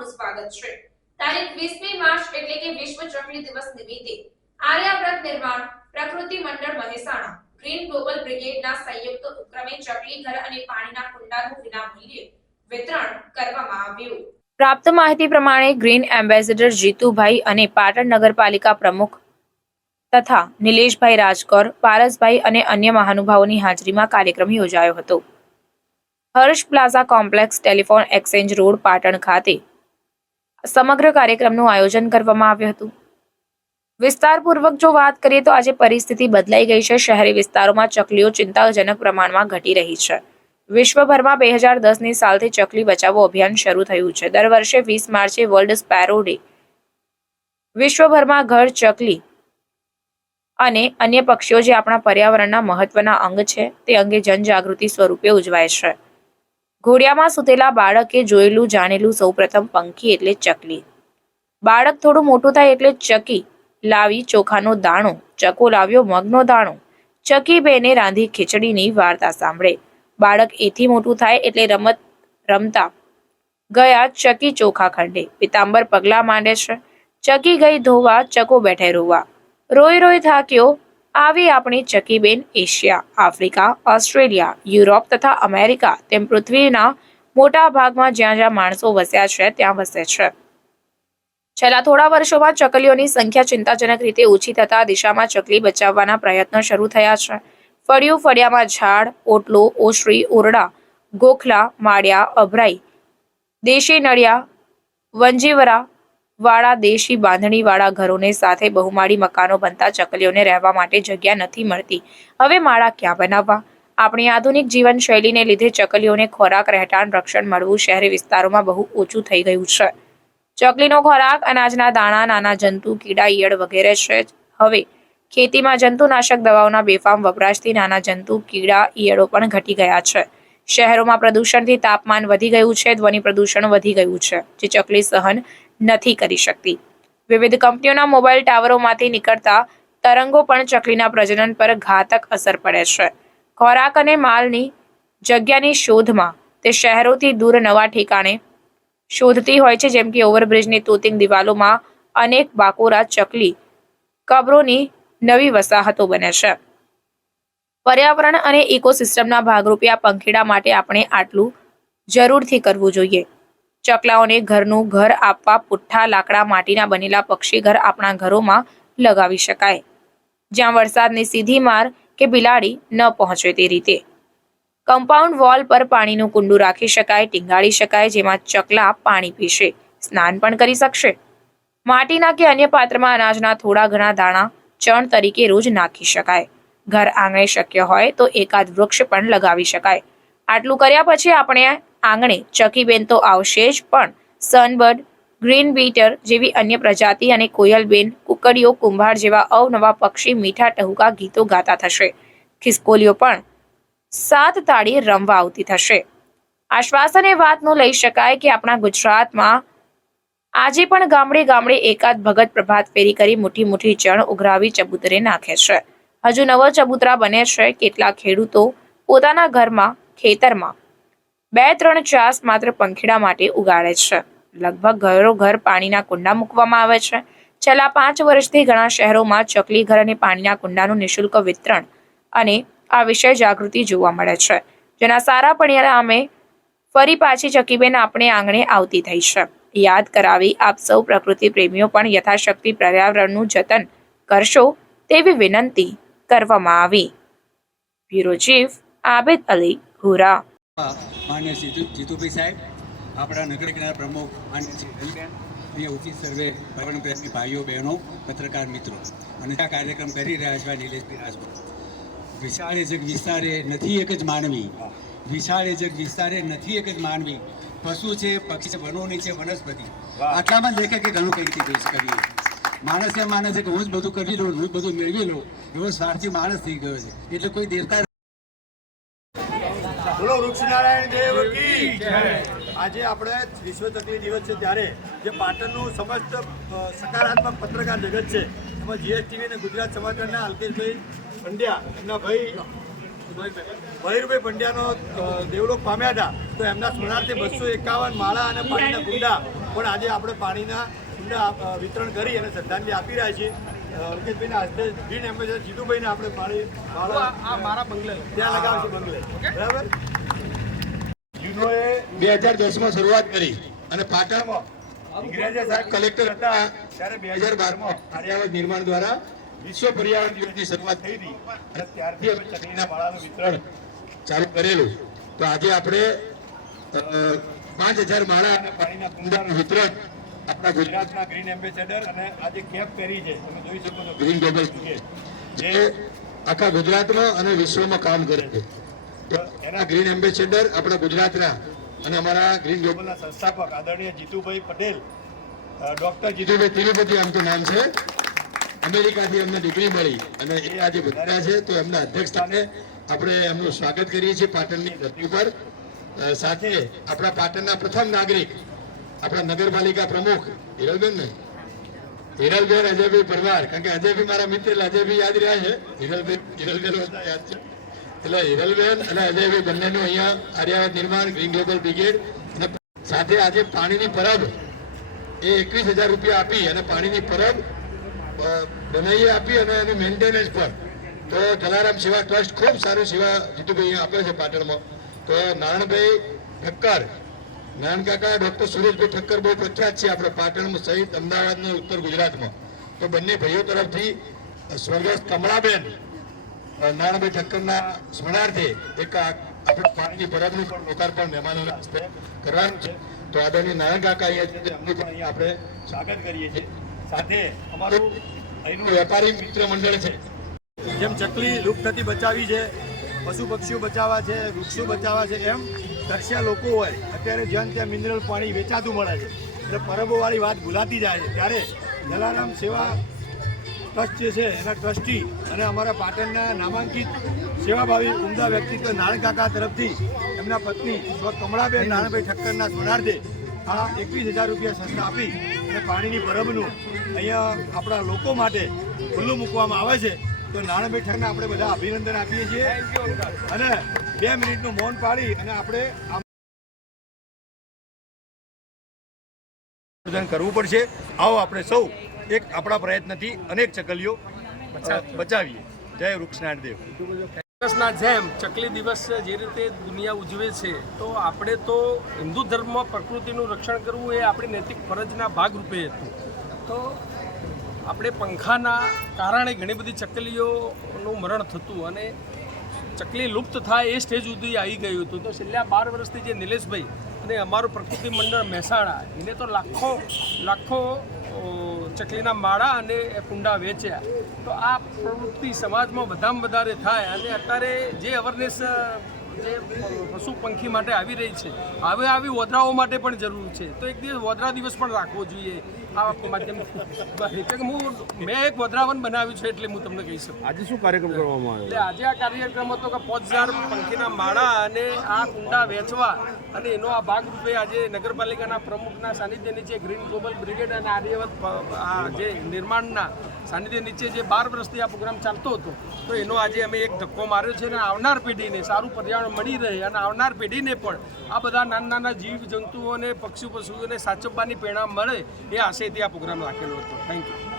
આપનું સ્વાગત છે. તારીખ વીસમી માર્ચ એટલે કે વિશ્વ ચકલી દિવસ નિમિત્તે આર્યાવ્રત નિર્માણ પ્રકૃતિ મંડળ મહેસાણા ગ્રીન ગ્લોબલ બ્રિગેડના સંયુક્ત ઉપક્રમે ચકલી ઘર અને પાણીના કુંડાનું વિનામૂલ્યે વિતરણ કરવામાં આવ્યું. પ્રાપ્ત માહિતી પ્રમાણે ગ્રીન એમ્બેસેડર જીતુભાઈ અને પાટણ નગરપાલિકા પ્રમુખ તથા નિલેશભાઈ રાજકર, પારસભાઈ અને અન્ય મહાનુભાવોની હાજરીમાં કાર્યક્રમ યોજાયો હતો. Harsh plaza complex telephone exchange road, Patan ખાતે સમગ્ર કાર્યક્રમનું આયોજન કરવામાં આવ્યું હતું. વિસ્તારપૂર્વક જો વાત કરીએ તો આજે પરિસ્થિતિ બદલાઈ ગઈ છે. શહેરી વિસ્તારોમાં ચકલીઓ ચિંતાજનક પ્રમાણમાં ઘટી રહી છે. વિશ્વભરમાં બે હજાર દસની સાલથી ચકલી બચાવો અભિયાન શરૂ થયું છે. દર વર્ષે વીસ માર્ચે વર્લ્ડ સ્પેરો ડે. વિશ્વભરમાં ઘર ચકલી અને અન્ય પક્ષીઓ જે આપણા પર્યાવરણના મહત્વના અંગ છે, તે અંગે જનજાગૃતિ સ્વરૂપે ઉજવાય છે. ઘોડિયામાં સૂતેલા બાળકે જોયેલું, જાણેલું સૌપ્રથમ પંખી એટલે ચકલી. બાળક થોડું મોટું થાય એટલે ચકી લાવી ચોખાનો દાણો, ચકો લાવ્યો મગનો દાણો. ચકી બેને રાંધી ખીચડીની વાર્તા સાંભળે. બાળક એથી મોટું થાય એટલે રમત રમતા ગયા ચકી ચોખા ખંડે. પિતાંબર પગલા માંડે છે. ચકી ગઈ ધોવા, ચકો બેઠે રોવા. રોઈ રોઈ થાક્યો આવી આપણી ચકીબેન એશિયા, આફ્રિકા, ઓસ્ટ્રેલિયા, યુરોપ તથા અમેરિકા તેમ પૃથ્વીના મોટા ભાગમાં જ્યાં જ્યાં માણસો વસ્યા છે ત્યાં વસે છે. છેલ્લા થોડા વર્ષોમાં ચકલીઓની સંખ્યા ચિંતાજનક રીતે ઓછી થતા દિશામાં ચકલી બચાવવાના પ્રયત્નો શરૂ થયા છે. ફળિયું, ફળિયામાં ઝાડ, ઓટલો ઓશરી ઓરડા, ગોખલા, માળિયા, અભરાઈ, દેશી નળિયા, વંજીવરા વાળા, દેશી બાંધણીવાળા ઘરોને સાથે બહુમાળી મકાનો બનતા ચકલીઓને રહેવા માટે જગ્યા નથી મળતી. હવે માળા ક્યાં બનાવવા? આપણી આધુનિક જીવનશૈલીને લીધે ચકલીઓને ખોરાક, રહેઠાણ, રક્ષણ મળવું શહેરી વિસ્તારોમાં બહુ ઓછું થઈ ગયું છે. ચકલીનો ખોરાક, અનાજના દાણા, નાના જંતુ, કીડા, ઈયળ વગેરે છે હવે ખેતીમાં જંતુનાશક દવાઓના બેફામ વપરાશથી નાના જંતુ, કીડા, ઈયળો પણ ઘટી ગયા છે. શહેરોમાં પ્રદૂષણથી તાપમાન વધી ગયું છે, ધ્વનિ પ્રદૂષણ વધી ગયું છે, જે ચકલી સહન નથી કરી શકતી. વિવિધ કંપનીઓના મોબાઈલ ટાવરોમાંથી નીકળતા તરંગો પણ ચકલીના પ્રજનન પર ઘાતક અસર પડે છે. ખોરાક અને માલની જગ્યાની શોધમાં તે શહેરોથી દૂર નવા ઠેકાણે શોધતી હોય છે, જેમ કે ઓવરબ્રિજની તોતિંગ દિવાલોમાં અનેક બાકોરા ચકલી કબરોની નવી વસાહતો બને છે. પર્યાવરણ અને ઇકોસિસ્ટમના ભાગરૂપે આ પંખીડા માટે આપણે આટલું જરૂરથી કરવું જોઈએ. ચકલાઓને ઘરનું ઘર આપવા પુઠ્ઠા લાકડા માટીના બનેલા પક્ષી ઘર આપણા ઘરોમાં લગાવી શકાય. જ્યાં વરસાદની સીધી માર કે બિલાડી ન પહોંચે તે રીતે. કમ્પાઉન્ડ વોલ પર પાણીનું કુંડું રાખી શકાય ટીંગાળી શકાય, જેમાં ચકલા પાણી પીશે, સ્નાન પણ કરી શકશે. માટીના કે અન્ય પાત્રમાં અનાજના થોડા ઘણા દાણા ચણ તરીકે રોજ નાખી શકાય. ઘર આંગણે શક્ય હોય તો એકાદ વૃક્ષ પણ લગાવી શકાય. આટલું કર્યા પછી આપણે આંગણે ચકીબેન તો આવશે જ, પણ સનબર્ડ, ગ્રીન બીટર જેવી અન્ય પ્રજાતિ અને કોયલબેન કુકડીઓ, કુંભાર જેવા અવનવા પક્ષી, મીઠા ટહુકા ગીતો ગાતા થશે. ખિસકોલીઓ પણ સાત તાળી રમવા આવતી થશે. આશ્વાસન એ વાતનું લઈ શકાય કે આપણા ગુજરાતમાં આજે પણ ગામડે ગામડે એકાદ ભગત પ્રભાત ફેરી કરી મુઠ્ઠી મુઠ્ઠી ચણ ઉઘરાવી ચબૂતરે નાખે છે. હજુ નવો ચબૂતરા બને છે. કેટલા ખેડૂતો પોતાના ઘરમાં ખેતરમાં. બે ત્રણ ચાસ માત્ર પંખીડા માટે ઉગાડે છે. લગભગ ઘરો ઘર પાણીના કુંડા મૂકવામાં આવે છે. છેલ્લા પાંચ વર્ષથી ઘણા શહેરોમાં ચકલી ઘર અને પાણીના કુંડાનું નિઃશુલ્ક વિતરણ અને આ વિષય જાગૃતિ જોવા મળે છે. જેના સારા પરિણામે ફરી પાછી ચકીબેન આપણે આંગણે આવતી થઈ છે. યાદ કરાવી આપ સૌ પ્રકૃતિ પ્રેમીઓ પણ યથાશક્તિ પર્યાવરણનું જતન કરશો તેવી વિનંતી કરવામાં આવી. બ્યુરો ચીફ આબિદ અલી ઘુરા માન્ય જીતુ જીતુભાઈ સાહેબ આપણા નગરકીના પ્રમુખ અને હરિબેન સર્વે પર્યાવરણ પ્રેમી ભાઈઓ બહેનો પત્રકાર મિત્રો. અને આ કાર્યક્રમ કરી રહ્યા છે નિલેશભાઈ રાજકોટ. વિશાળે જગ વિસ્તારે નથી એક જ માનવી. વિશાળે જગ વિસ્તારે નથી એક જ માનવી. પશુ છે પક્ષી છે વનોની છે વનસ્પતિ. આટલામાં જ દેખે કે ઘણું કંઈક કરી શકીએ માણસ છે કે હું જ બધું કરી લઉં હું જ બધું મેળવી લઉં. એવો સ્વાર્થી માણસ થઈ ગયો છે. એટલે કોઈ દેવતા બોલો વૃક્ષનારાયણ દેવ કી આજે આપણે વિશ્વ ચકલી દિવસ છે ત્યારે જે પાટણનું સમસ્ત સકારાત્મક પત્રકાર જગત છે. એમાં જીએસટીવી અને ગુજરાત સમાચારના અલ્કેશભાઈ પંડ્યા એમના ભાઈ મયુરભાઈ પંડ્યાનો દેવલોક પામ્યા હતા. તો એમના સ્મરણાર્થે બસો એકાવન માળા અને પાણીના કુંડા. પણ આજે આપણે પાણીના કુંડા વિતરણ કરી અને શ્રદ્ધાંજલિ આપી રહ્યા છીએ. અ, અલ્કેશભાઈના હસ્તે ગ્રીન એમ્બેસેડર જીતુભાઈને આપણે પાણી આ મારા બંગલે. ત્યાં લગાવશે બંગલે. બરાબર? યુનોએ બે હજાર દસમાં શરૂઆત કરી અને પાટણમાં ઇંગ્રેજે સાહેબ કલેક્ટર હતા ત્યારે બે હજાર બારમાં આર્યાવત નિર્માણ દ્વારા વિશ્વ પર્યાવરણ દિવસની શરૂઆત થઈ હતી. અને ત્યારથી અમે ચકલીના માળાનું વિતરણ ચાલુ કરેલું. તો આજે આપણે પાંચ હજાર માળા અને પાણીના કુંડાનું વિતરણ આપણા ગુજરાતના ગ્રીન એમ્બેસેડર અને આજે કેપ કરી છે. તમે જોઈ શકો છો. ગ્રીન ગ્લોબલ જે આખા ગુજરાતમાં અને વિશ્વમાં કામ કરે છે. તો એના ગ્રીન એમ્બેસેડર આપણા ગુજરાતના અને અમારા ગ્રીન ગ્લોબલના સંસ્થાપક આદરણીય જીતુભાઈ પટેલ ડોક્ટર જીતુભાઈ તિરુપતિ આમ તો નામ છે. અમેરિકાથી અમને ડિગ્રી મળી અને એ આજે વધાર્યા છે. તો એમના અધ્યક્ષ સ્થાને આપણે એમનું સ્વાગત કરીએ છીએ પાટણની ધરતી ઉપર. સાથે આપણા પાટણના પ્રથમ નાગરિક આપણા નગરપાલિકા પ્રમુખ હિરલબેન ને. હિરલબેન અજયભાઈ પરમાર, કારણ કે અજયભાઈ મારા મિત્ર એટલે અજયભાઈ યાદ રહ્યા છે. હિરલબેન હિરલબેન યાદ છે. એટલે હિરલબેન અને અજયભાઈ બંનેનું અહીંયા આર્યાવત નિર્માણ, ગ્રીન ગ્લોબલ બ્રિગેડ અને સાથે આજે પાણીની પરબ એ એકવીસ હજાર રૂપિયા આપી અને પાણીની પરબ બનાવી આપી અને એનું મેન્ટેનન્સ પણ. તો જલારામ સેવા ટ્રસ્ટ ખૂબ સારું સેવા જીતુભાઈ આપે છે પાટણમાં. તો નારાયણભાઈ ઠક્કર નારાયણ કાકા ડોક્ટર સુરેશભાઈ ઠક્કર બહુ પ્રખ્યાત છે આપણે પાટણમાં સહિત અમદાવાદના ઉત્તર ગુજરાતમાં. તો બંને ભાઈઓ તરફથી સ્વર્ગસ્થ કમળાબેન નારાયણભાઈ ઠક્કરના સ્મરણાર્થે એક આપણે પાણીની પરબનું પણ લોકાર્પણ મહેમાનોના હસ્તે કરવાનું છે. તો આદરણીય નારાયણ કાકા અહીંયા છે એમનું પણ અહીંયા આપણે સ્વાગત કરીએ છીએ. સાથે અમારું અહીંનું વેપારી મિત્ર મંડળ છે. જેમ ચકલી લુપ્ત થતી બચાવી છે પશુ પક્ષીઓ બચાવવા છે, વૃક્ષો બચાવવા છે એમ તરસ્યા લોકો હોય, અત્યારે જ્યાં ત્યાં મિનરલ પાણી વેચાતું મળે છે. એટલે પરબોવાળી વાત ભૂલાતી જાય છે. ત્યારે જલારામ સેવા ટ્રસ્ટ જે છે, એના ટ્રસ્ટી અને અમારા પાટણના નામાંકિત સેવાભાવી ઉમદા વ્યક્તિત્વ નાણકાકા તરફથી એમના પત્ની સ્વ કમળાબેન નારાયણભાઈ ઠક્કરના સ્મરણાર્થે આ એકવીસ હજાર રૂપિયા સંસ્થા આપી અને પાણીની પરબનું અહીંયા આપણા લોકો માટે ખુલ્લું મૂકવામાં આવે છે. તો નારાયણભાઈ ઠક્કરને આપણે બધા અભિનંદન આપીએ છીએ. અને બે મિનિટનું મૌન પાડી અને આપણે પ્રદાન કરવું પડશે. આવો આપણે સૌ એક આપણા પ્રયત્નથી અનેક ચકલીઓ બચાવીએ. જય વૃક્ષનારાયણ દેવ. દિવસના જેમ ચકલી દિવસ જે રીતે દુનિયા ઉજવે છે તો આપણે તો હિન્દુ ધર્મમાં પ્રકૃતિનું રક્ષણ કરવું એ આપણી નૈતિક ફરજના ભાગરૂપે હતું. તો આપણે પંખાના કારણે ઘણી બધી ચકલીઓનું મરણ થતું અને ચકલી લુપ્ત થાય એ સ્ટેજ સુધી આવી ગયું હતું. તો છેલ્લા બાર વર્ષથી જે નિલેશભાઈ અને અમારું પ્રકૃતિ મંડળ મહેસાણા, એને તો લાખો લાખો ચકલીના માળા અને કુંડા વેચ્યા. તો આ પ્રવૃત્તિ સમાજમાં વધામાં વધારે થાય અને અત્યારે જે અવેરનેસ જે પશુ પંખી માટે આવી રહી છે. હવે આવી વોદરાઓ માટે પણ જરૂર છે. તો એક દિવસ વોદરા દિવસ પણ રાખવો જોઈએ. આ માધ્યમથી. એટલે કે હું મેં એક વોદરાવન બનાવ્યું છે એટલે હું તમને કહી શકું. આજે શું કાર્યક્રમ કરવામાં આવ્યો? એટલે આજે આ કાર્યક્રમ હતો કે પાંચ હજાર પંખીના માળા અને આ કુંડા વેચવા અને એનો આ ભાગરૂપે આજે નગરપાલિકાના પ્રમુખના સાનિધ્ય નીચે ગ્રીન ગ્લોબલ બ્રિગેડ અને આર્યવત આ જે નિર્માણના સાનિધ્ય નીચે જે બાર વર્ષથી આ પ્રોગ્રામ ચાલતો હતો તો એનો આજે અમે એક ધક્કો માર્યો છે અને આવનાર પેઢીને સારું પર્યાવરણ મળી રહે અને આવનાર પેઢીને પણ આ બધા નાના નાના જીવ જંતુઓને પક્ષી પશુઓને સાચવવાની પ્રેરણા મળે એ આશયથી આ પ્રોગ્રામ રાખેલો હતો. Thank you